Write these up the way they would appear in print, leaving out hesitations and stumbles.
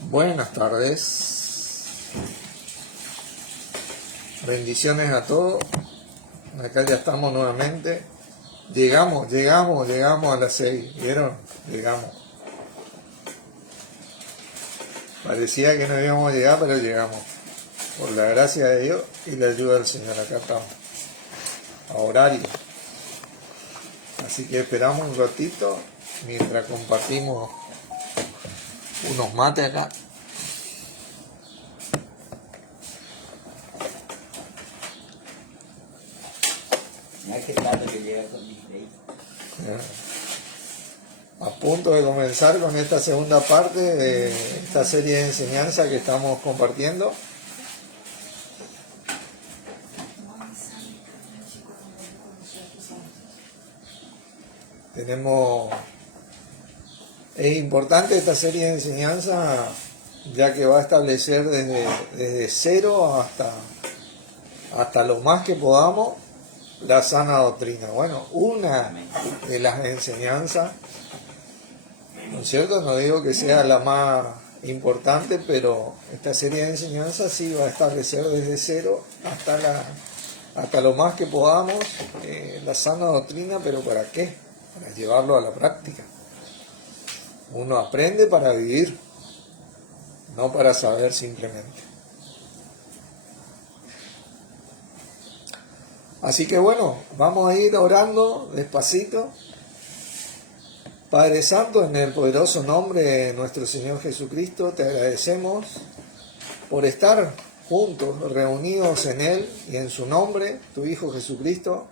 Buenas tardes, bendiciones a todos. Acá ya estamos nuevamente. Llegamos a las 6, ¿vieron? Llegamos. Parecía que no íbamos a llegar, pero llegamos. Por la gracia de Dios y la ayuda del Señor, acá estamos. A horario. Así que esperamos un ratito mientras compartimos unos mates acá. A punto de comenzar con esta segunda parte de esta serie de enseñanza que estamos compartiendo. Es importante esta serie de enseñanza, ya que va a establecer desde cero hasta lo más que podamos la sana doctrina. Bueno, una de las enseñanzas, ¿no es cierto? No digo que sea la más importante, pero esta serie de enseñanzas sí va a establecer desde cero hasta lo más que podamos la sana doctrina, pero ¿para qué? Para llevarlo a la práctica. Uno aprende para vivir, no para saber simplemente. Así que bueno, vamos a ir orando despacito. Padre Santo, en el poderoso nombre de nuestro Señor Jesucristo, te agradecemos por estar juntos, reunidos en Él y en su nombre, tu Hijo Jesucristo,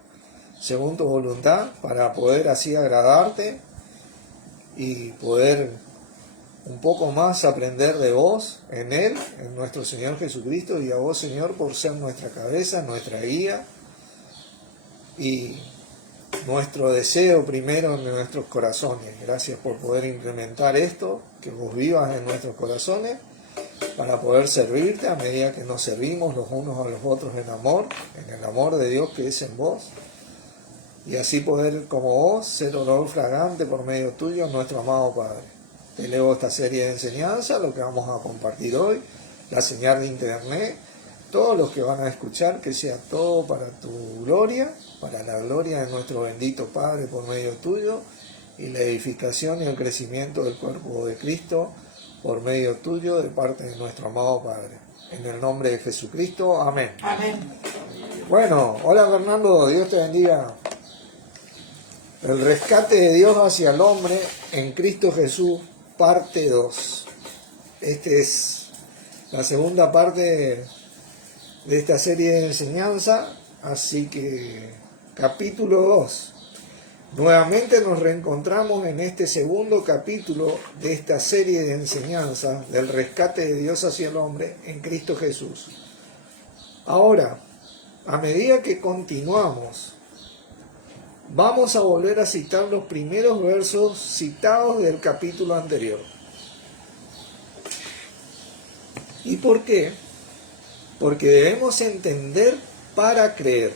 según tu voluntad, para poder así agradarte y poder un poco más aprender de vos, en Él, en nuestro Señor Jesucristo, y a vos, Señor, por ser nuestra cabeza, nuestra guía, y nuestro deseo primero en nuestros corazones. Gracias por poder implementar esto, que vos vivas en nuestros corazones, para poder servirte a medida que nos servimos los unos a los otros en el amor de Dios que es en vos, y así poder, como vos, ser olor fragante por medio tuyo, nuestro amado Padre. Te elevo esta serie de enseñanzas, lo que vamos a compartir hoy, la señal de internet, todos los que van a escuchar, que sea todo para tu gloria, para la gloria de nuestro bendito Padre por medio tuyo, y la edificación y el crecimiento del cuerpo de Cristo por medio tuyo, de parte de nuestro amado Padre. En el nombre de Jesucristo, amén. Amén. Bueno, hola Fernando, Dios te bendiga. El rescate de Dios hacia el hombre en Cristo Jesús, parte 2. Esta es la segunda parte de esta serie de enseñanza, así que capítulo 2. Nuevamente nos reencontramos en este segundo capítulo de esta serie de enseñanzas del rescate de Dios hacia el hombre en Cristo Jesús. Ahora, a medida que continuamos, vamos a volver a citar los primeros versos citados del capítulo anterior. ¿Y por qué? Porque debemos entender para creer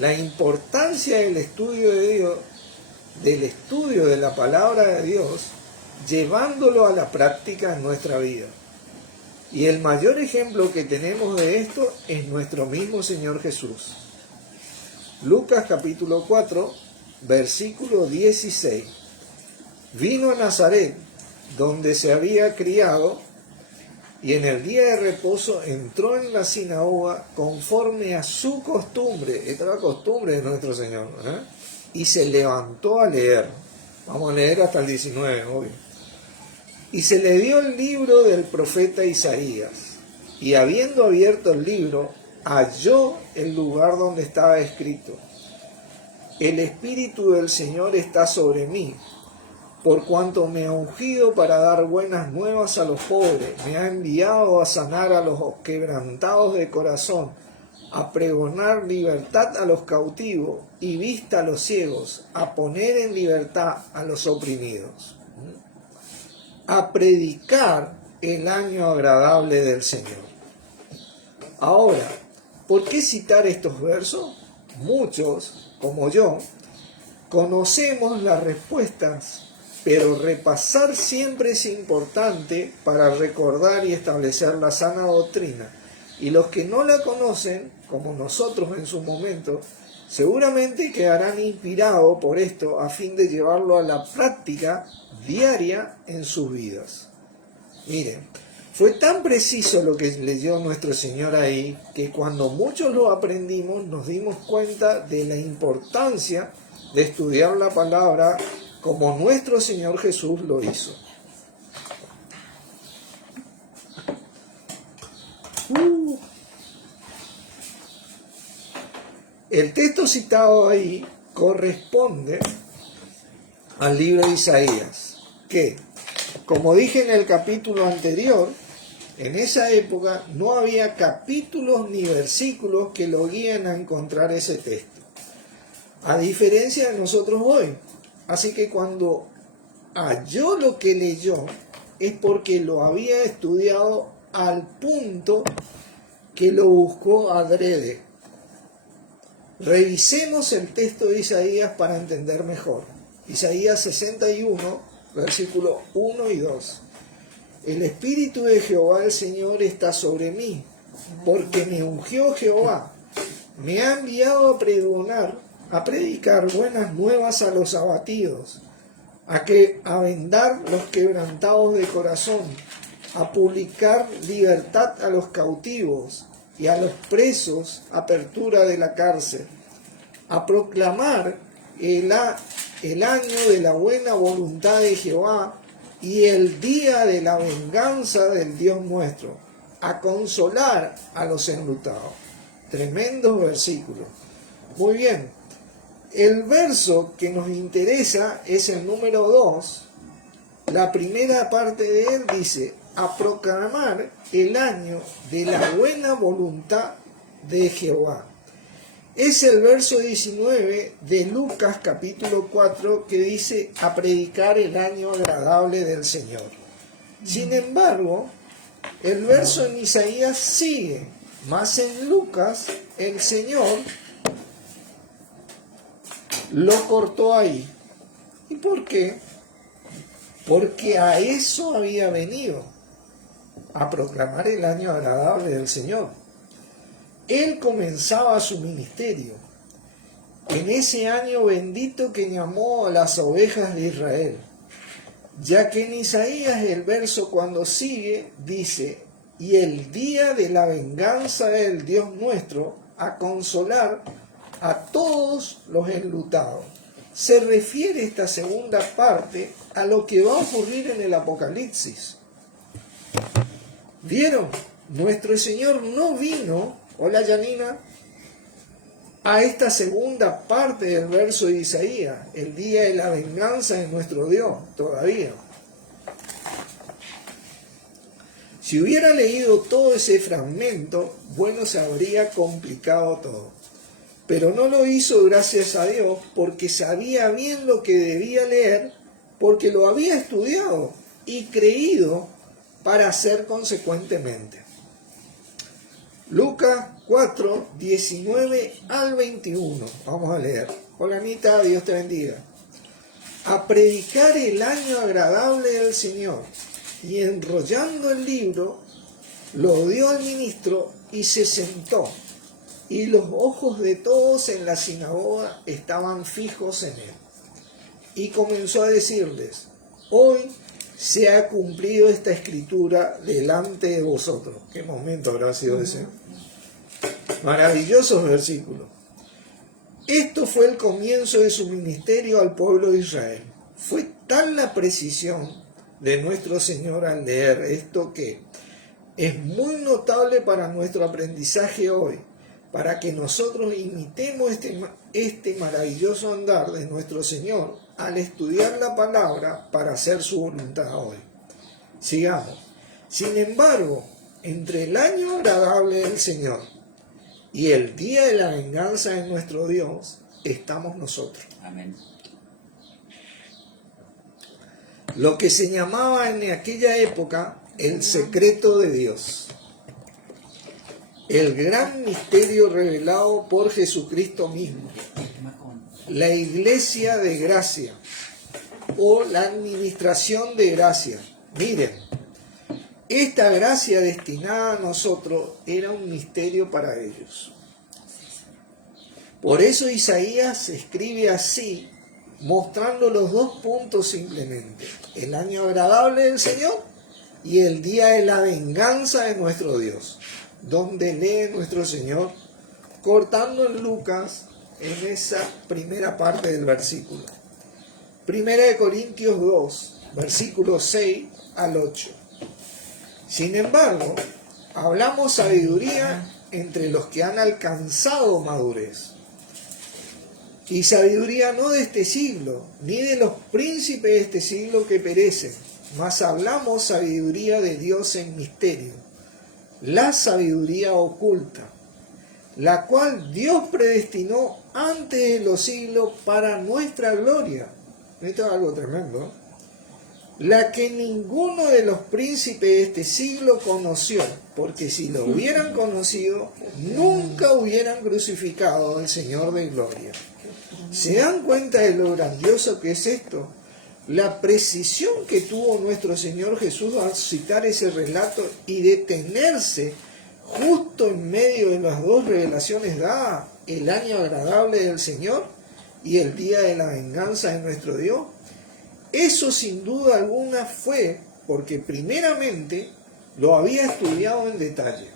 la importancia del estudio de Dios, del estudio de la palabra de Dios, llevándolo a la práctica en nuestra vida. Y el mayor ejemplo que tenemos de esto es nuestro mismo Señor Jesús. Lucas capítulo 4, versículo 16. Vino a Nazaret, donde se había criado, y en el día de reposo entró en la sinagoga conforme a su costumbre. Esta es la costumbre de nuestro Señor, y se levantó a leer. Vamos a leer hasta el 19, obvio. Y se le dio el libro del profeta Isaías, y habiendo abierto el libro, halló el lugar donde estaba escrito: El Espíritu del Señor está sobre mí, por cuanto me ha ungido para dar buenas nuevas a los pobres, me ha enviado a sanar a los quebrantados de corazón, a pregonar libertad a los cautivos y vista a los ciegos, a poner en libertad a los oprimidos, a predicar el año agradable del Señor. Ahora, ¿por qué citar estos versos? Muchos, como yo, conocemos las respuestas pero repasar siempre es importante para recordar y establecer la sana doctrina. Y los que no la conocen, como nosotros en su momento, seguramente quedarán inspirados por esto a fin de llevarlo a la práctica diaria en sus vidas. Miren, fue tan preciso lo que leyó nuestro Señor ahí, que cuando muchos lo aprendimos nos dimos cuenta de la importancia de estudiar la palabra como nuestro Señor Jesús lo hizo. El texto citado ahí corresponde al libro de Isaías, que, como dije en el capítulo anterior, en esa época no había capítulos ni versículos que lo guíen a encontrar ese texto, a diferencia de nosotros hoy. Así que cuando halló lo que leyó, es porque lo había estudiado al punto que lo buscó adrede. Revisemos el texto de Isaías para entender mejor. Isaías 61, versículos 1 y 2. El Espíritu de Jehová el Señor está sobre mí, porque me ungió Jehová. Me ha enviado a predicar buenas nuevas a los abatidos, a vendar los quebrantados de corazón, a publicar libertad a los cautivos y a los presos apertura de la cárcel, a proclamar el año de la buena voluntad de Jehová y el día de la venganza del Dios nuestro, a consolar a los enlutados. Tremendos versículos. Muy bien, el verso que nos interesa es el número 2. La primera parte de él dice: a proclamar el año de la buena voluntad de Jehová. Es el verso 19 de Lucas capítulo 4 que dice: a predicar el año agradable del Señor. Sin embargo, el verso en Isaías sigue, más en Lucas el Señor lo cortó ahí. ¿Y por qué? Porque a eso había venido, a proclamar el año agradable del Señor. Él comenzaba su ministerio en ese año bendito que llamó a las ovejas de Israel, ya que en Isaías el verso cuando sigue dice: y el día de la venganza del Dios nuestro, a consolar a todos los enlutados. Se refiere esta segunda parte a lo que va a ocurrir en el Apocalipsis. ¿Vieron? Nuestro Señor no vino, hola Janina, a esta segunda parte del verso de Isaías, el día de la venganza de nuestro Dios, todavía. Si hubiera leído todo ese fragmento, bueno, se habría complicado todo. Pero no lo hizo, gracias a Dios, porque sabía bien lo que debía leer, porque lo había estudiado y creído para hacer consecuentemente. Lucas 4, 19 al 21. Vamos a leer. Hola Anita, Dios te bendiga. A predicar el año agradable del Señor. Y enrollando el libro, lo dio al ministro y se sentó. Y los ojos de todos en la sinagoga estaban fijos en él. Y comenzó a decirles: hoy se ha cumplido esta escritura delante de vosotros. ¿Qué momento habrá sido ese? Maravillosos versículos. Esto fue el comienzo de su ministerio al pueblo de Israel. Fue tal la precisión de nuestro Señor al leer esto que es muy notable para nuestro aprendizaje hoy, para que nosotros imitemos este maravilloso andar de nuestro Señor al estudiar la palabra para hacer su voluntad hoy. Sigamos. Sin embargo, entre el año agradable del Señor y el día de la venganza de nuestro Dios, estamos nosotros. Amén. Lo que se llamaba en aquella época el secreto de Dios. El gran misterio revelado por Jesucristo mismo. La iglesia de gracia. o la administración de gracia. Miren, esta gracia destinada a nosotros era un misterio para ellos. Por eso Isaías escribe así, mostrando los dos puntos simplemente: el año agradable del Señor y el día de la venganza de nuestro Dios, donde lee nuestro Señor, cortando en Lucas en esa primera parte del versículo. Primera de Corintios 2, versículos 6 al 8. Sin embargo, hablamos sabiduría entre los que han alcanzado madurez. Y sabiduría no de este siglo, ni de los príncipes de este siglo que perecen, mas hablamos sabiduría de Dios en misterio, la sabiduría oculta, la cual Dios predestinó antes de los siglos para nuestra gloria. Esto es algo tremendo. La que ninguno de los príncipes de este siglo conoció, porque si lo hubieran conocido, nunca hubieran crucificado al Señor de gloria. ¿Se dan cuenta de lo grandioso que es esto? La precisión que tuvo nuestro Señor Jesús al citar ese relato y detenerse justo en medio de las dos revelaciones dadas, el año agradable del Señor y el día de la venganza de nuestro Dios. Eso sin duda alguna fue porque primeramente lo había estudiado en detalle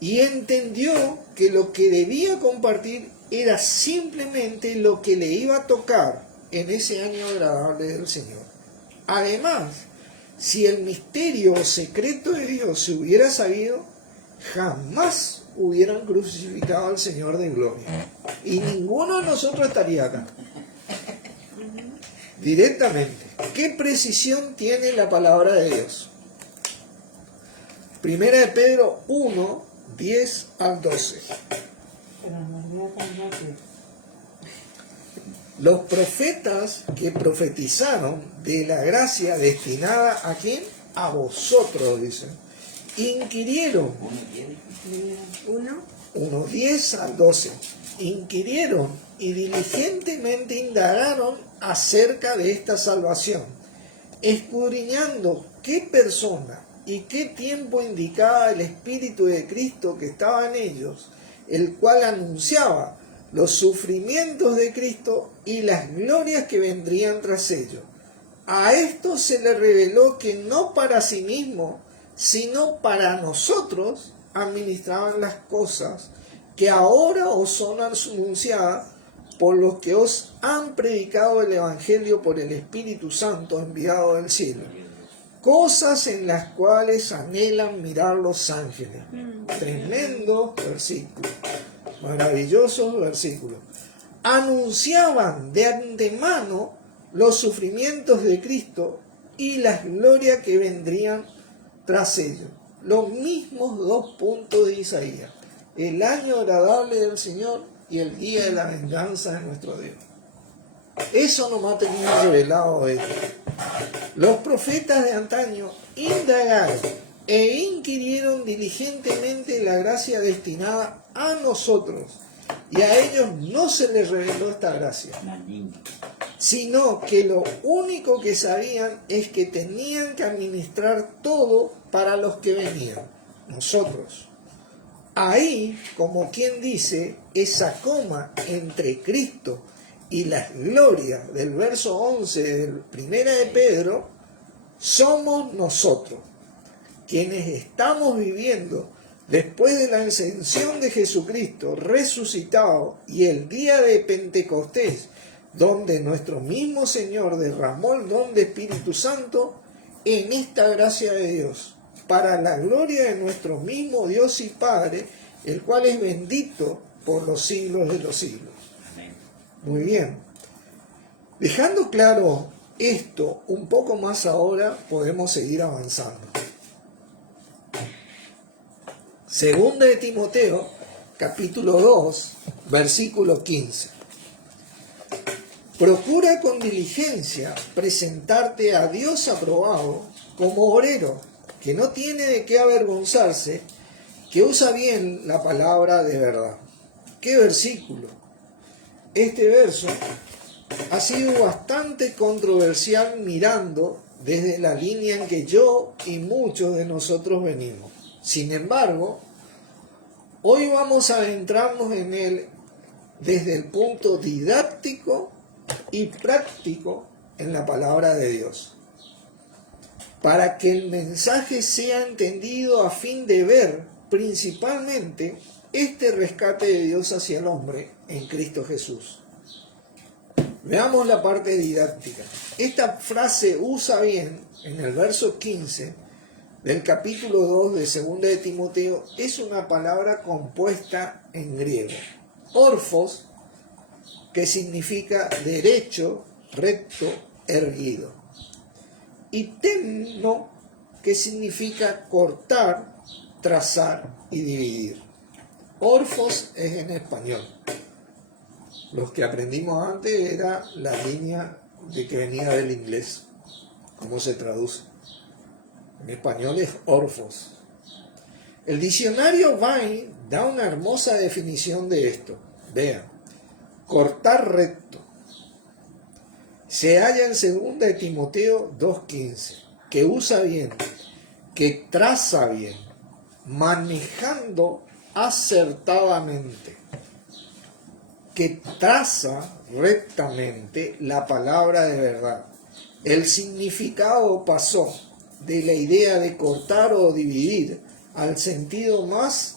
y entendió que lo que debía compartir era simplemente lo que le iba a tocar en ese año agradable del Señor. Además, si el misterio secreto de Dios se hubiera sabido, jamás hubieran crucificado al Señor de gloria. Y ninguno de nosotros estaría acá. Directamente. ¿Qué precisión tiene la palabra de Dios? Primera de Pedro 1, 10 al 12. Los profetas que profetizaron de la gracia destinada ¿a quién? A vosotros, dicen. Inquirieron. 1, 10 al 12. Inquirieron y diligentemente indagaron acerca de esta salvación, escudriñando qué persona y qué tiempo indicaba el Espíritu de Cristo que estaba en ellos, el cual anunciaba los sufrimientos de Cristo y las glorias que vendrían tras ellos. A esto se le reveló que no para sí mismo, sino para nosotros administraban las cosas que ahora os son anunciadas por los que os han predicado el Evangelio por el Espíritu Santo enviado del cielo, cosas en las cuales anhelan mirar los ángeles. Tremendo versículo, maravillosos versículos. Anunciaban de antemano los sufrimientos de Cristo y las glorias que vendrían tras ellos. Los mismos dos puntos de Isaías: el año agradable del Señor y el día de la venganza de nuestro Dios. Eso nomás tenía revelado ellos. Los profetas de antaño indagaron e inquirieron diligentemente la gracia destinada a nosotros, y a ellos no se les reveló esta gracia, sino que lo único que sabían es que tenían que administrar todo para los que venían, nosotros. Ahí, como quien dice, esa coma entre Cristo y las glorias del verso 11 de Primera de Pedro, somos nosotros, quienes estamos viviendo después de la ascensión de Jesucristo resucitado y el día de Pentecostés, donde nuestro mismo Señor derramó el don de Espíritu Santo en esta gracia de Dios, para la gloria de nuestro mismo Dios y Padre, el cual es bendito por los siglos de los siglos. Amén. Muy bien. Dejando claro esto un poco más ahora, podemos seguir avanzando. Segunda de Timoteo, capítulo 2, versículo 15. Procura con diligencia presentarte a Dios aprobado como obrero, que no tiene de qué avergonzarse, que usa bien la palabra de verdad. ¿Qué versículo? Este verso ha sido bastante controversial mirando desde la línea en que yo y muchos de nosotros venimos. Sin embargo, hoy vamos a adentrarnos en él desde el punto didáctico y práctico en la palabra de Dios, para que el mensaje sea entendido a fin de ver principalmente este rescate de Dios hacia el hombre en Cristo Jesús. Veamos la parte didáctica. Esta frase usa bien en el verso 15 del capítulo 2 de 2 de Timoteo. Es una palabra compuesta en griego. Orfos, que significa derecho, recto, erguido. Y temno, que significa cortar, trazar y dividir. Orfos es en español. Los que aprendimos antes era la línea de que venía del inglés. ¿Cómo se traduce? En español es orfos. El diccionario Vine da una hermosa definición de esto. Vean, cortar recto. Se halla en 2 de Timoteo 2:15, que usa bien, que traza bien, manejando acertadamente, que traza rectamente la palabra de verdad. El significado pasó de la idea de cortar o dividir al sentido más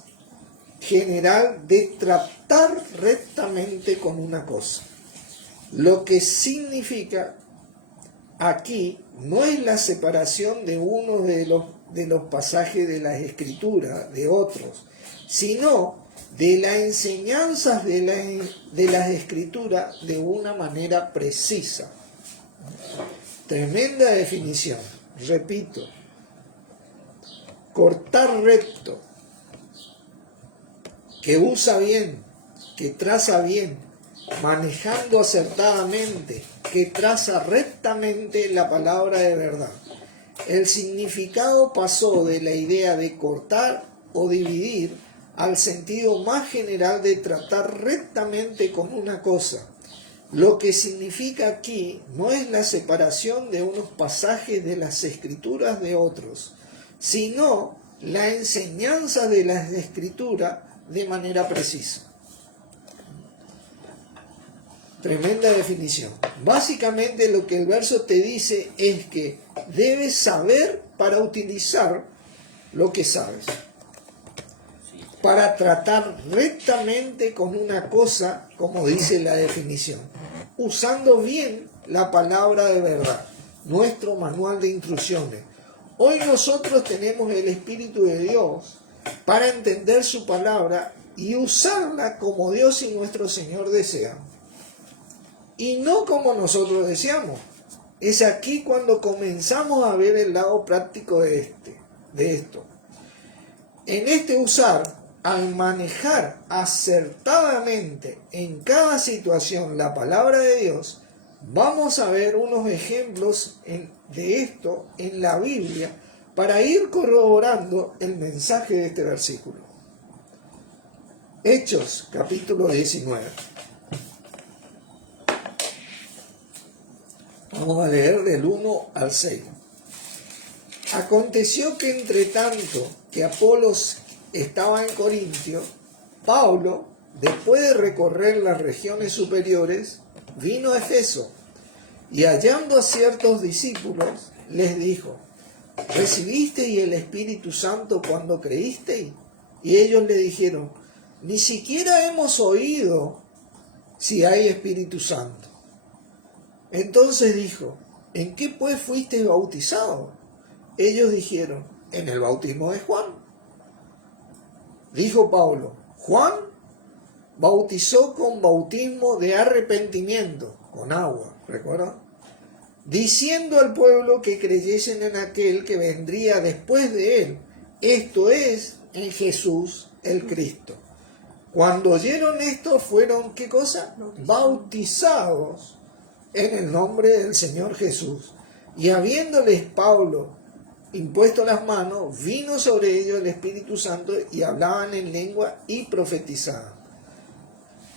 general de tratar rectamente con una cosa. Lo que significa aquí no es la separación de uno de los pasajes de las Escrituras de otros, sino de las enseñanzas de las Escrituras de una manera precisa. Tremenda definición. Repito, cortar recto, que usa bien, que traza bien, manejando acertadamente, que traza rectamente la palabra de verdad. El significado pasó de la idea de cortar o dividir al sentido más general de tratar rectamente con una cosa. Lo que significa aquí no es la separación de unos pasajes de las Escrituras de otros, sino la enseñanza de las Escrituras de manera precisa. Tremenda definición. Básicamente lo que el verso te dice es que debes saber para utilizar lo que sabes. Para tratar rectamente con una cosa, como dice la definición, usando bien la palabra de verdad, nuestro manual de instrucciones. Hoy nosotros tenemos el Espíritu de Dios para entender su palabra y usarla como Dios y nuestro Señor desean, y no como nosotros deseamos. Es aquí cuando comenzamos a ver el lado práctico de esto. En este usar, al manejar acertadamente en cada situación la palabra de Dios, vamos a ver unos ejemplos de esto en la Biblia para ir corroborando el mensaje de este versículo. Hechos, capítulo 19. Vamos a leer del 1 al 6. Aconteció que entre tanto que Apolos estaba en Corintio, Pablo, después de recorrer las regiones superiores, vino a Efeso, y hallando a ciertos discípulos, les dijo: ¿recibisteis el Espíritu Santo cuando creísteis? Y ellos le dijeron: ni siquiera hemos oído si hay Espíritu Santo. Entonces dijo: ¿en qué pues fuisteis bautizados? Ellos dijeron: en el bautismo de Juan. Dijo Pablo: Juan bautizó con bautismo de arrepentimiento, con agua, ¿recuerdan? Diciendo al pueblo que creyesen en aquel que vendría después de él, esto es, en Jesús el Cristo. Cuando oyeron esto, fueron, ¿qué cosa? Bautizados en el nombre del Señor Jesús. Y habiéndoles Pablo impuesto las manos, vino sobre ellos el Espíritu Santo y hablaban en lengua y profetizaban.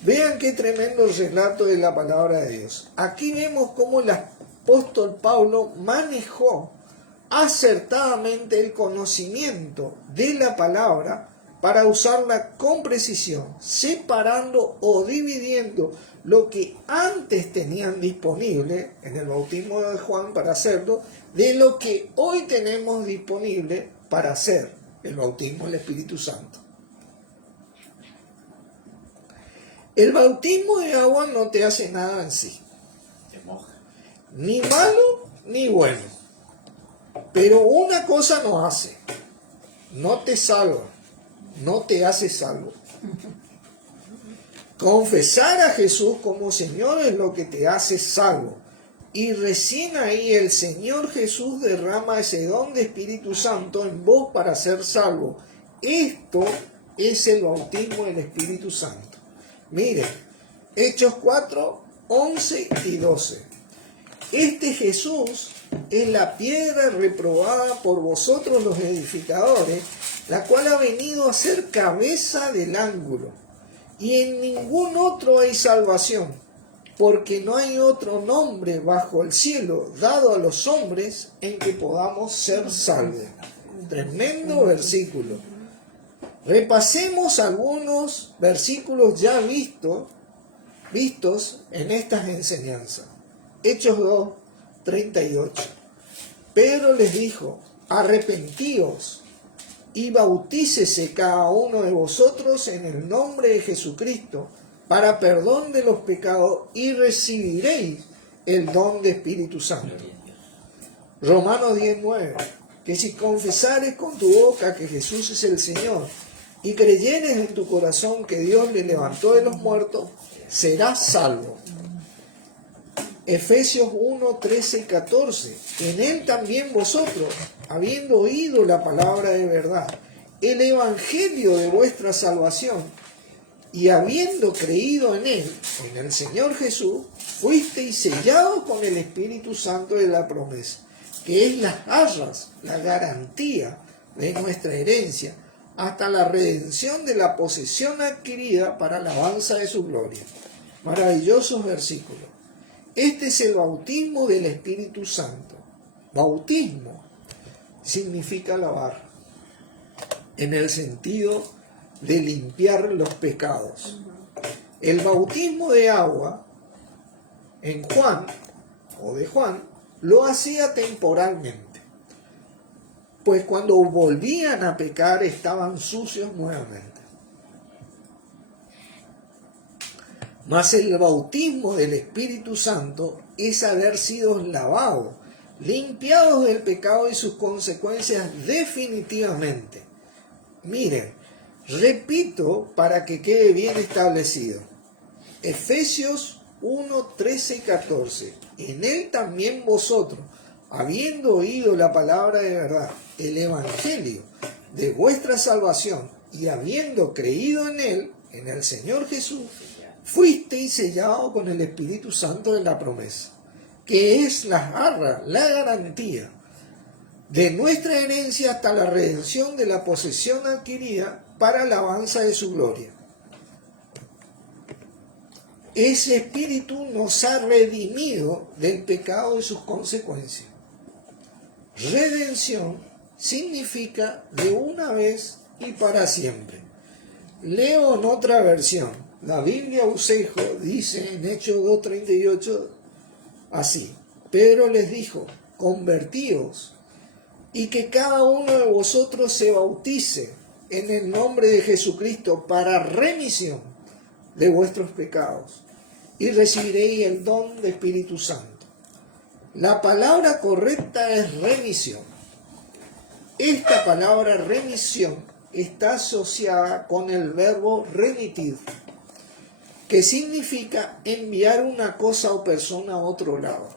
Vean qué tremendo relato de la palabra de Dios. Aquí vemos cómo el apóstol Pablo manejó acertadamente el conocimiento de la palabra para usarla con precisión, separando o dividiendo lo que antes tenían disponible en el bautismo de Juan para hacerlo, de lo que hoy tenemos disponible para hacer el bautismo del Espíritu Santo. El bautismo de agua no te hace nada en sí, ni malo ni bueno, pero una cosa nos hace: no te salva, no te hace salvo. Confesar a Jesús como Señor es lo que te hace salvo. Y recién ahí el Señor Jesús derrama ese don de Espíritu Santo en vos para ser salvo. Esto es el bautismo del Espíritu Santo. Miren, Hechos 4, 11 y 12. Este Jesús es la piedra reprobada por vosotros los edificadores, la cual ha venido a ser cabeza del ángulo. Y en ningún otro hay salvación, porque no hay otro nombre bajo el cielo dado a los hombres en que podamos ser salvos. Tremendo versículo. Repasemos algunos versículos ya vistos en estas enseñanzas. Hechos 2, 38. Pedro les dijo: arrepentíos y bautícese cada uno de vosotros en el nombre de Jesucristo para perdón de los pecados y recibiréis el don de Espíritu Santo. Romanos 10:9. Que si confesares con tu boca que Jesús es el Señor y creyeres en tu corazón que Dios le levantó de los muertos, serás salvo. Efesios 1, 13 y 14. En él también vosotros, habiendo oído la palabra de verdad, el evangelio de vuestra salvación, y habiendo creído en él, en el Señor Jesús, fuisteis sellados con el Espíritu Santo de la promesa, que es las arras, la garantía de nuestra herencia, hasta la redención de la posesión adquirida para la alabanza de su gloria. Maravillosos versículos. Este es el bautismo del Espíritu Santo. Bautismo significa lavar, en el sentido de limpiar los pecados. El bautismo de agua en Juan, o de Juan, lo hacía temporalmente, pues cuando volvían a pecar estaban sucios nuevamente. Mas el bautismo del Espíritu Santo es haber sido lavados, limpiados del pecado y sus consecuencias definitivamente. Miren, repito para que quede bien establecido. Efesios 1, 13 y 14. En él también vosotros, habiendo oído la palabra de verdad, el evangelio de vuestra salvación, y habiendo creído en él, en el Señor Jesús, fuisteis sellados con el Espíritu Santo de la promesa, que es la arra, la garantía de nuestra herencia hasta la redención de la posesión adquirida para la alabanza de su gloria. Ese Espíritu nos ha redimido del pecado y sus consecuencias. Redención significa de una vez y para siempre. Leo en otra versión. La Biblia Usejo dice en Hechos 2:38 así: Pedro les dijo: convertíos y que cada uno de vosotros se bautice en el nombre de Jesucristo para remisión de vuestros pecados y recibiréis el don de Espíritu Santo. La palabra correcta es remisión. Esta palabra remisión está asociada con el verbo remitir, que significa enviar una cosa o persona a otro lado.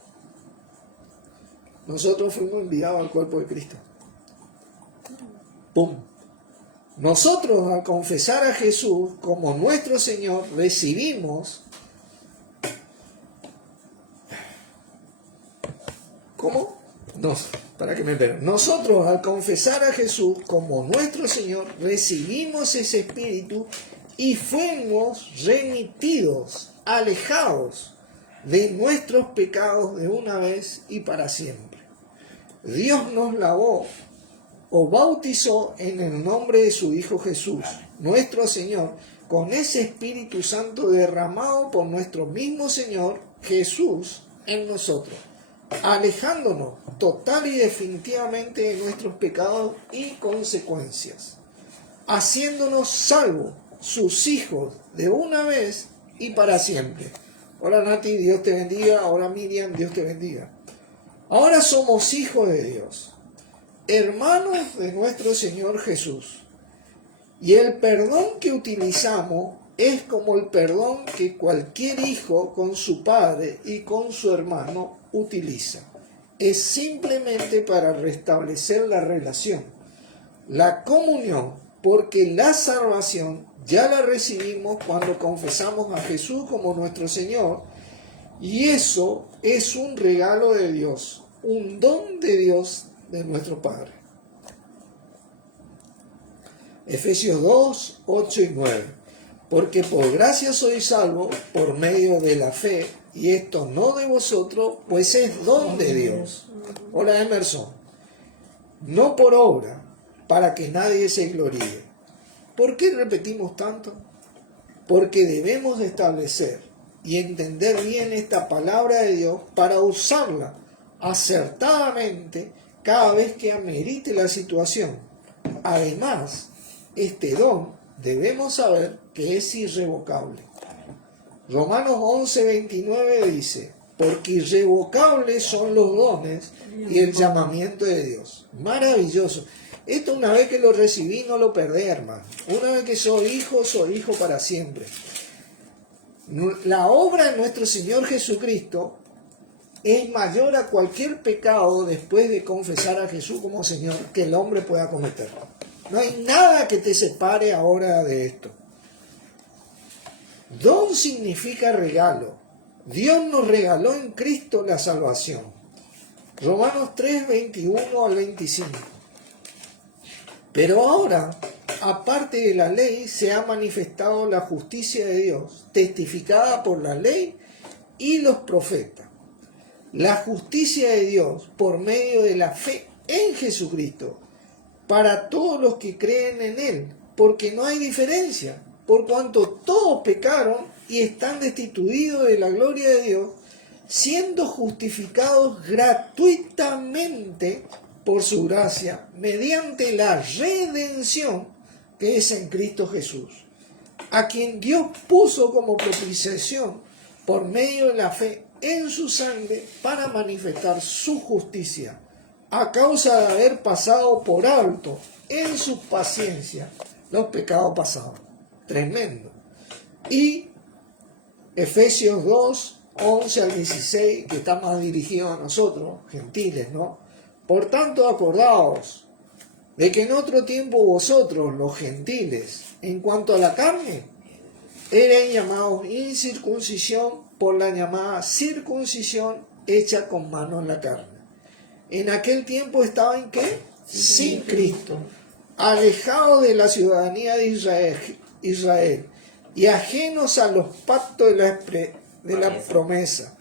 Nosotros fuimos enviados al cuerpo de Cristo. ¡Pum! Nosotros, al confesar a Jesús como nuestro Señor, recibimos... ¿Cómo? No, para que me entiendan. Nosotros, al confesar a Jesús como nuestro Señor, recibimos ese Espíritu y fuimos remitidos, alejados de nuestros pecados de una vez y para siempre. Dios nos lavó o bautizó en el nombre de su Hijo Jesús, nuestro Señor, con ese Espíritu Santo derramado por nuestro mismo Señor Jesús en nosotros, alejándonos total y definitivamente de nuestros pecados y consecuencias, haciéndonos salvos, sus hijos, de una vez y para siempre. Hola Nati, Dios te bendiga. Hola Miriam, Dios te bendiga. Ahora somos hijos de Dios, hermanos de nuestro Señor Jesús. Y el perdón que utilizamos es como el perdón que cualquier hijo con su padre y con su hermano utiliza. Es simplemente para restablecer la relación, la comunión, porque la salvación ya la recibimos cuando confesamos a Jesús como nuestro Señor, y eso es un regalo de Dios, un don de Dios, de nuestro Padre. Efesios 2, 8 y 9. Porque por gracia sois salvos por medio de la fe, y esto no de vosotros, pues es don de Dios. Hola Emerson. No por obra, para que nadie se gloríe. ¿Por qué repetimos tanto? Porque debemos establecer y entender bien esta palabra de Dios para usarla acertadamente cada vez que amerite la situación. Además, este don debemos saber que es irrevocable. Romanos 11, 29 dice, porque irrevocables son los dones y el llamamiento de Dios. Maravilloso. Esto una vez que lo recibí no lo perdí, hermano. Una vez que soy hijo para siempre. La obra de nuestro Señor Jesucristo es mayor a cualquier pecado después de confesar a Jesús como Señor que el hombre pueda cometer. No hay nada que te separe ahora de esto. Don significa regalo. Dios nos regaló en Cristo la salvación. Romanos 3, 21 al 25. Pero ahora, aparte de la ley, se ha manifestado la justicia de Dios, testificada por la ley y los profetas. La justicia de Dios por medio de la fe en Jesucristo, para todos los que creen en Él, porque no hay diferencia, por cuanto todos pecaron y están destituidos de la gloria de Dios, siendo justificados gratuitamente por su gracia, mediante la redención que es en Cristo Jesús, a quien Dios puso como propiciación por medio de la fe en su sangre para manifestar su justicia, a causa de haber pasado por alto en su paciencia los pecados pasados. Tremendo. Y Efesios 2, 11 al 16, que está más dirigido a nosotros, gentiles, ¿no? Por tanto, acordaos de que en otro tiempo vosotros, los gentiles, en cuanto a la carne, eran llamados incircuncisión por la llamada circuncisión hecha con mano en la carne. En aquel tiempo estaban, ¿qué? Sin Cristo, alejados de la ciudadanía de Israel y ajenos a los pactos de la promesa,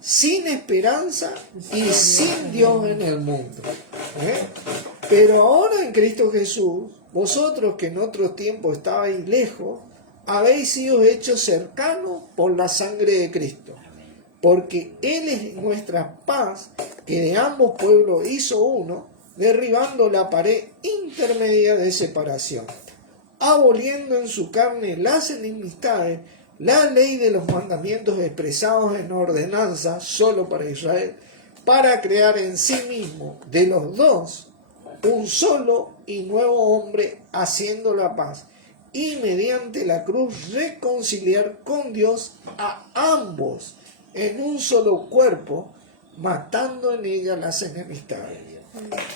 sin esperanza y sin Dios en el mundo. Pero ahora en Cristo Jesús, vosotros que en otro tiempo estabais lejos, habéis sido hechos cercanos por la sangre de Cristo, porque Él es nuestra paz, que de ambos pueblos hizo uno, derribando la pared intermedia de separación, aboliendo en su carne las enemistades, la ley de los mandamientos expresados en ordenanza solo para Israel, para crear en sí mismo de los dos un solo y nuevo hombre, haciendo la paz, y mediante la cruz reconciliar con Dios a ambos en un solo cuerpo, matando en ella las enemistades.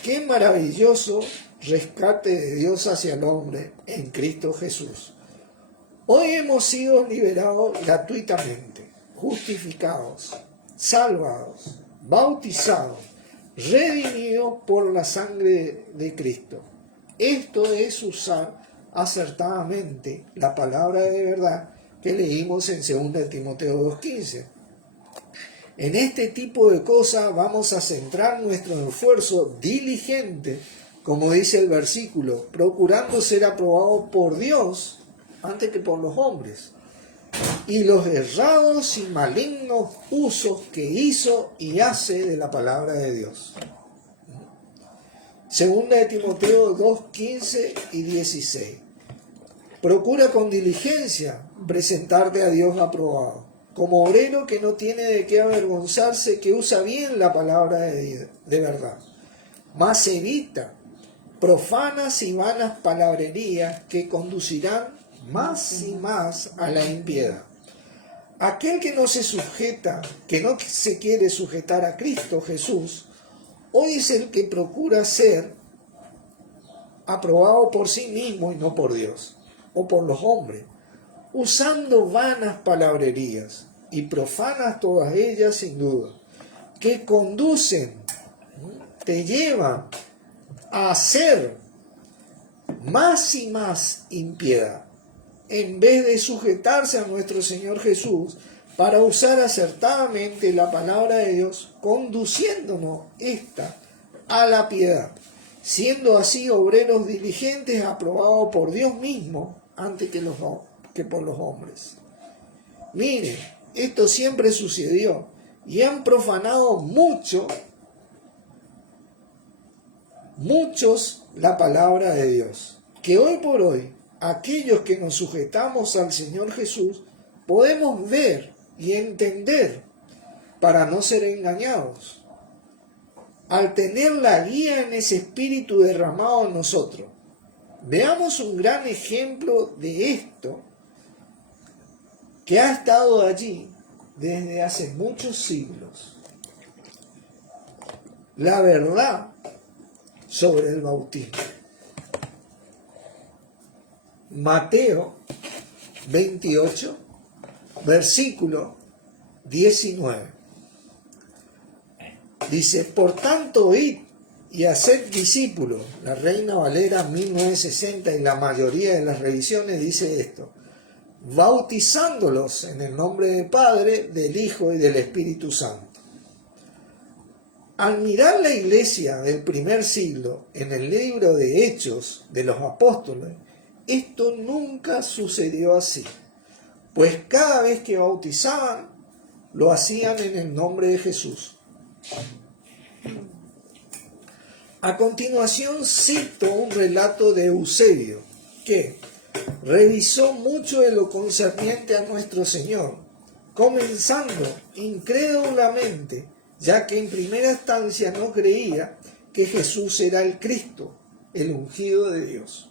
Qué maravilloso rescate de Dios hacia el hombre en Cristo Jesús. Hoy hemos sido liberados gratuitamente, justificados, salvados, bautizados, redimidos por la sangre de Cristo. Esto es usar acertadamente la palabra de verdad que leímos en 2 Timoteo 2:15. En este tipo de cosas vamos a centrar nuestro esfuerzo diligente, como dice el versículo, procurando ser aprobado por Dios antes que por los hombres, y los errados y malignos usos que hizo y hace de la palabra de Dios. 2 Timoteo 2:15 y 16. Procura con diligencia presentarte a Dios aprobado, como obrero que no tiene de qué avergonzarse, que usa bien la palabra de verdad, mas evita profanas y vanas palabrerías que conducirán más y más a la impiedad. Aquel que no se quiere sujetar a Cristo Jesús, hoy es el que procura ser aprobado por sí mismo y no por Dios o por los hombres, usando vanas palabrerías y profanas todas ellas sin duda, que conducen, te llevan a hacer más y más impiedad, en vez de sujetarse a nuestro Señor Jesús para usar acertadamente la palabra de Dios, conduciéndonos esta a la piedad, siendo así obreros diligentes aprobados por Dios mismo antes que por los hombres. Miren, esto siempre sucedió y han profanado muchos la palabra de Dios, que hoy por hoy aquellos que nos sujetamos al Señor Jesús podemos ver y entender para no ser engañados, al tener la guía en ese espíritu derramado en nosotros. Veamos un gran ejemplo de esto que ha estado allí desde hace muchos siglos. La verdad sobre el bautismo. Mateo 28, versículo 19. Dice, por tanto, id y haced discípulos. La Reina Valera 1960 y la mayoría de las revisiones dice esto. Bautizándolos en el nombre del Padre, del Hijo y del Espíritu Santo. Al mirar la iglesia del primer siglo en el libro de Hechos de los Apóstoles, esto nunca sucedió así, pues cada vez que bautizaban, lo hacían en el nombre de Jesús. A continuación cito un relato de Eusebio, que revisó mucho de lo concerniente a nuestro Señor, comenzando incrédulamente, ya que en primera instancia no creía que Jesús era el Cristo, el ungido de Dios.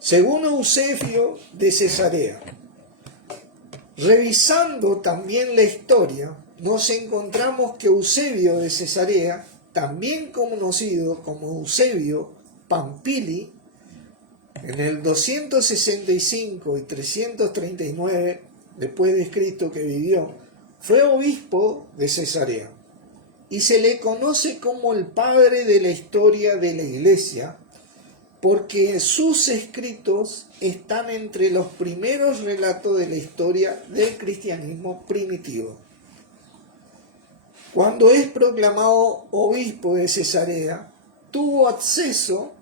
Según Eusebio de Cesarea, revisando también la historia, nos encontramos que Eusebio de Cesarea, también conocido como Eusebio Pampili, en el 265 y 339 después de Cristo que vivió, fue obispo de Cesarea y se le conoce como el padre de la historia de la iglesia, porque sus escritos están entre los primeros relatos de la historia del cristianismo primitivo. Cuando es proclamado obispo de Cesarea, tuvo acceso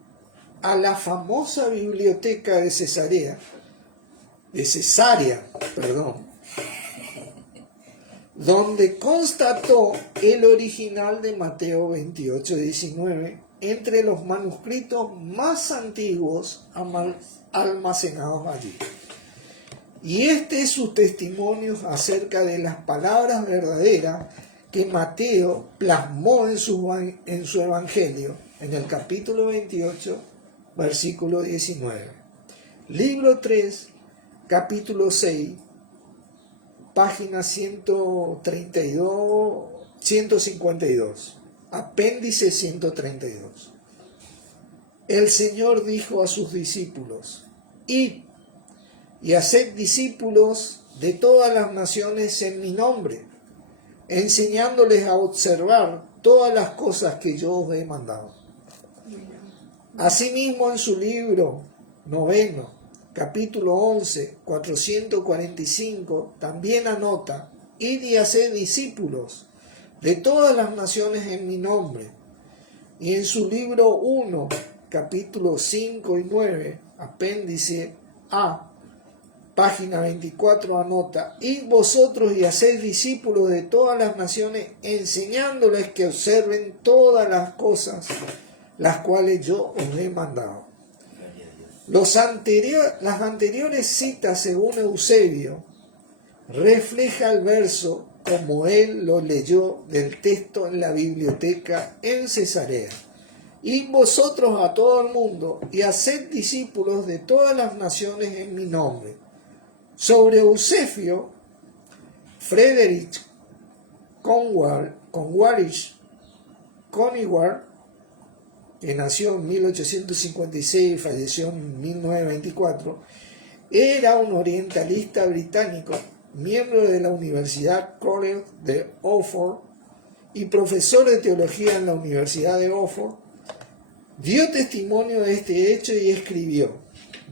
a la famosa biblioteca de Cesarea, donde constató el original de Mateo 28:19 entre los manuscritos más antiguos almacenados allí. Y este es su testimonio acerca de las palabras verdaderas que Mateo plasmó en su evangelio, en el capítulo 28, versículo 19. Libro 3, capítulo 6, página 152, apéndice 132. El Señor dijo a sus discípulos, id y haced discípulos de todas las naciones en mi nombre, enseñándoles a observar todas las cosas que yo os he mandado. Asimismo, en su libro IX, capítulo 11, 445, también anota: id y haced discípulos de todas las naciones en mi nombre. Y en su libro 1, capítulo 5 y 9, apéndice A, página 24, anota: id vosotros y haced discípulos de todas las naciones, enseñándoles que observen todas las cosas las cuales yo os he mandado. Las anteriores citas, según Eusebio, refleja el verso como él lo leyó del texto en la biblioteca en Cesarea. Id vosotros a todo el mundo y haced discípulos de todas las naciones en mi nombre. Sobre Eusebio, Frederick Conwarish, que nació en 1856 y falleció en 1924, era un orientalista británico, miembro de la Universidad College de Oxford y profesor de teología en la Universidad de Oxford. Dio testimonio de este hecho y escribió: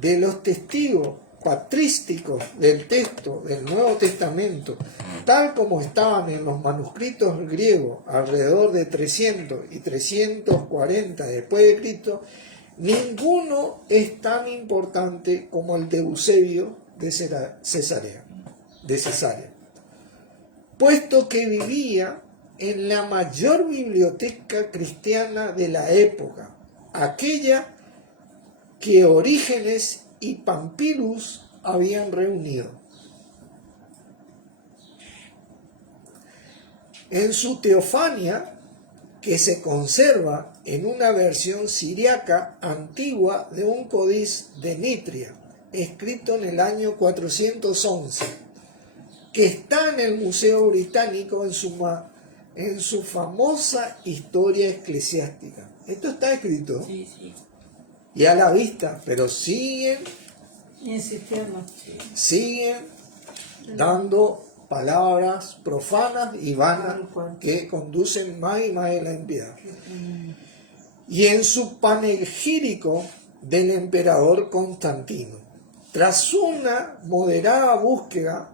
de los testigos patrísticos del texto del Nuevo Testamento, tal como estaban en los manuscritos griegos alrededor de 300 y 340 después de Cristo, ninguno es tan importante como el de Eusebio de Cesarea, puesto que vivía en la mayor biblioteca cristiana de la época, aquella que Orígenes y Pampilus habían reunido. En su Teofania, que se conserva en una versión siriaca antigua de un códice de Nitria, escrito en el año 411, que está en el Museo Británico en su famosa historia eclesiástica. Esto está escrito y a la vista, pero siguen dando palabras profanas y vanas que conducen más y más a la impiedad. Y en su panegírico del emperador Constantino, tras una moderada búsqueda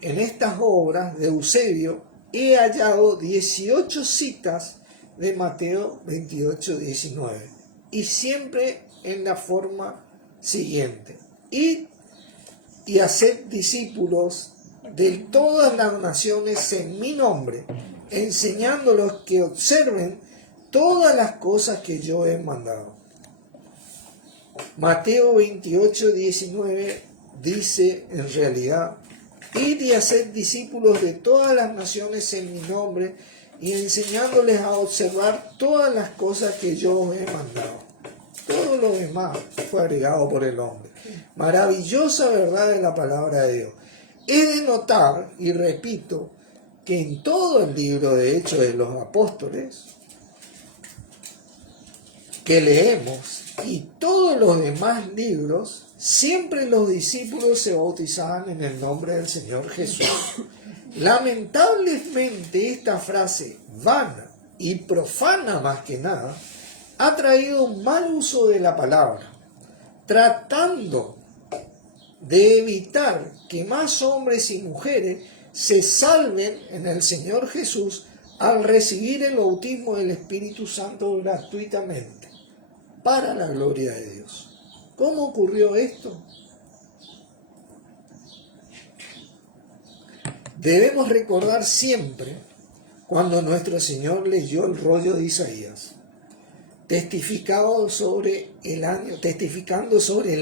en estas obras de Eusebio, he hallado 18 citas de Mateo 28, 19, y siempre en la forma siguiente: id y haced discípulos de todas las naciones en mi nombre, enseñándolos que observen todas las cosas que yo he mandado. Mateo 28, 19 dice en realidad: id y haced discípulos de todas las naciones en mi nombre, y enseñándoles a observar todas las cosas que yo os he mandado. Todo lo demás fue agregado por el hombre. Maravillosa verdad de la palabra de Dios. Es de notar, y repito, que en todo el libro de Hechos de los Apóstoles que leemos y todos los demás libros, siempre los discípulos se bautizaban en el nombre del Señor Jesús. Lamentablemente esta frase vana y profana más que nada ha traído un mal uso de la palabra, tratando de evitar que más hombres y mujeres se salven en el Señor Jesús al recibir el bautismo del Espíritu Santo gratuitamente, para la gloria de Dios. ¿Cómo ocurrió esto? Debemos recordar siempre cuando nuestro Señor leyó el rollo de Isaías, testificando sobre el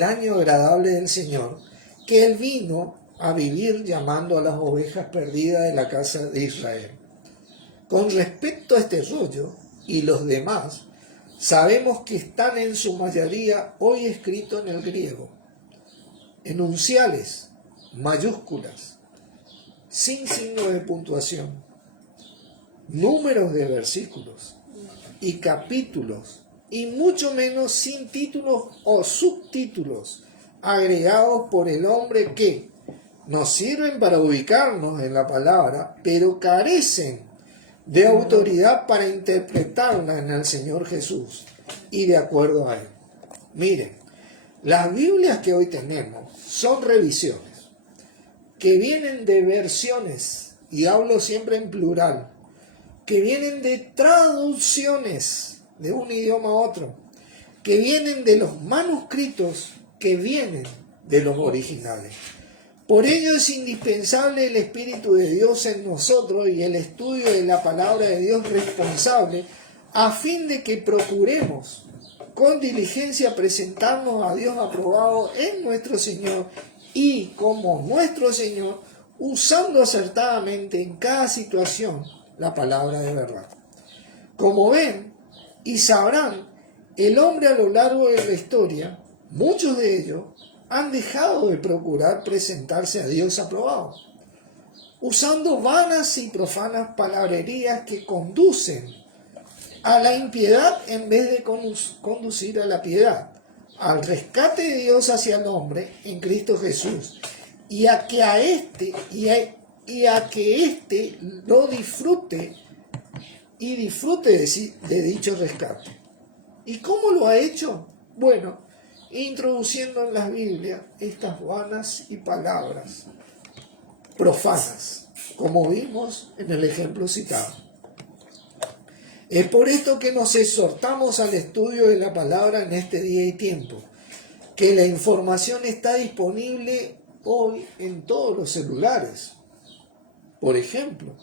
año agradable del Señor, que Él vino a vivir llamando a las ovejas perdidas de la casa de Israel. Con respecto a este rollo y los demás, sabemos que están en su mayoría hoy escritos en el griego, enunciales, mayúsculas, sin signo de puntuación, números de versículos y capítulos, y mucho menos sin títulos o subtítulos agregados por el hombre, que nos sirven para ubicarnos en la palabra, pero carecen de autoridad para interpretarla en el Señor Jesús y de acuerdo a Él. Miren, Las Biblias que hoy tenemos son revisiones, que vienen de versiones, y hablo siempre en plural, que vienen de traducciones de un idioma a otro, que vienen de los manuscritos que vienen de los originales. Por ello es indispensable el Espíritu de Dios en nosotros y el estudio de la palabra de Dios responsable, a fin de que procuremos con diligencia presentarnos a Dios aprobado en nuestro Señor y como nuestro Señor, usando acertadamente en cada situación la palabra de verdad. Como ven y sabrán, el hombre a lo largo de la historia, muchos de ellos han dejado de procurar presentarse a Dios aprobado, usando vanas y profanas palabrerías que conducen a la impiedad en vez de conducir a la piedad, al rescate de Dios hacia el hombre en Cristo Jesús, y a que éste lo disfrute y disfrute de dicho rescate. ¿Y cómo lo ha hecho? Bueno, introduciendo en las Biblias estas vanas y palabras profanas, como vimos en el ejemplo citado. Es por esto que nos exhortamos al estudio de la palabra en este día y tiempo, que la información está disponible hoy en todos los celulares. Por ejemplo,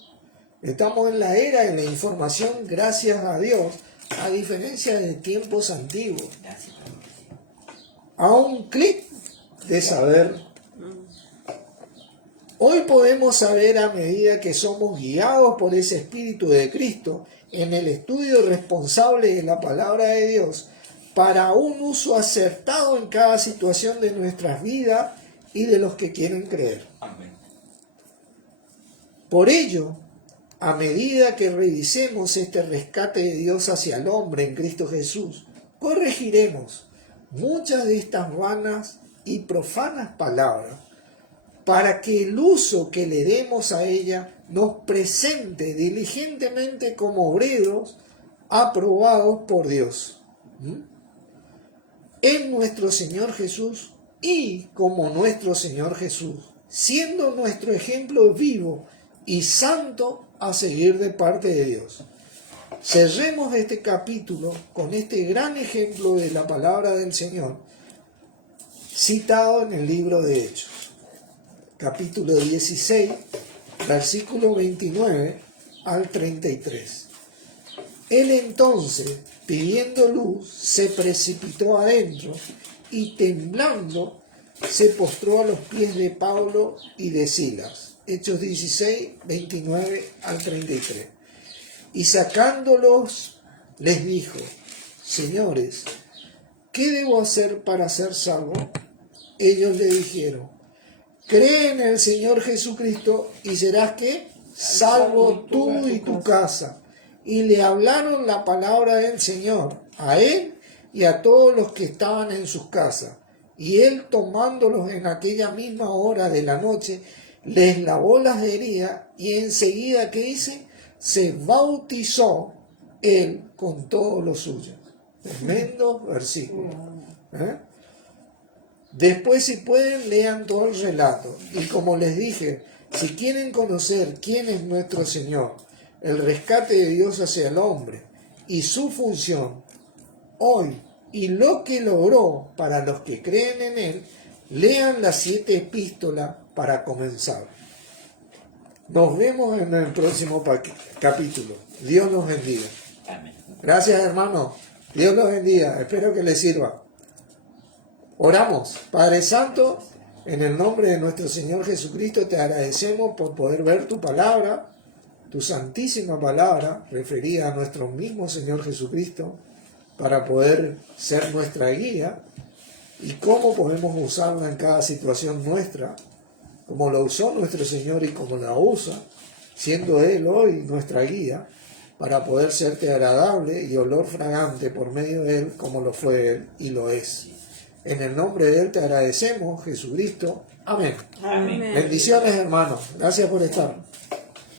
estamos en la era de la información, gracias a Dios, a diferencia de tiempos antiguos. A un clic de saber. Hoy podemos saber a medida que somos guiados por ese Espíritu de Cristo en el estudio responsable de la palabra de Dios para un uso acertado en cada situación de nuestras vidas y de los que quieren creer. Amén. Por ello, a medida que revisemos este rescate de Dios hacia el hombre en Cristo Jesús, corregiremos muchas de estas vanas y profanas palabras para que el uso que le demos a ella nos presente diligentemente como obreros aprobados por Dios en nuestro Señor Jesús y como nuestro Señor Jesús, siendo nuestro ejemplo vivo y santo a seguir de parte de Dios. Cerremos este capítulo con este gran ejemplo de la palabra del Señor citado en el libro de Hechos, capítulo 16, versículo 29 al 33. Él entonces, pidiendo luz, se precipitó adentro y temblando se postró a los pies de Pablo y de Silas. Hechos 16, 29 al 33. Y sacándolos, les dijo: Señores, ¿qué debo hacer para ser salvo? Ellos le dijeron: Cree en el Señor Jesucristo y serás ¿qué? Salvo tú y tu casa. Y le hablaron la palabra del Señor a él y a todos los que estaban en sus casas. Y él, tomándolos en aquella misma hora de la noche, les lavó las heridas y enseguida, ¿qué dice? Se bautizó él con todos los suyos. Tremendo versículo. Después, si pueden, lean todo el relato. Y como les dije, si quieren conocer quién es nuestro Señor, el rescate de Dios hacia el hombre y su función hoy y lo que logró para los que creen en Él, lean las 7 epístolas para comenzar. Nos vemos en el próximo capítulo. Dios los bendiga. Amén. Gracias, hermano. Dios los bendiga. Espero que les sirva. Oramos. Padre Santo, en el nombre de nuestro Señor Jesucristo, te agradecemos por poder ver tu palabra, tu santísima palabra, referida a nuestro mismo Señor Jesucristo, para poder ser nuestra guía y cómo podemos usarla en cada situación nuestra, como lo usó nuestro Señor y como la usa, siendo Él hoy nuestra guía, para poder serte agradable y olor fragante por medio de Él, como lo fue Él y lo es. En el nombre de Él te agradecemos, Jesucristo. Amén. Amén. Bendiciones, hermanos. Gracias por estar.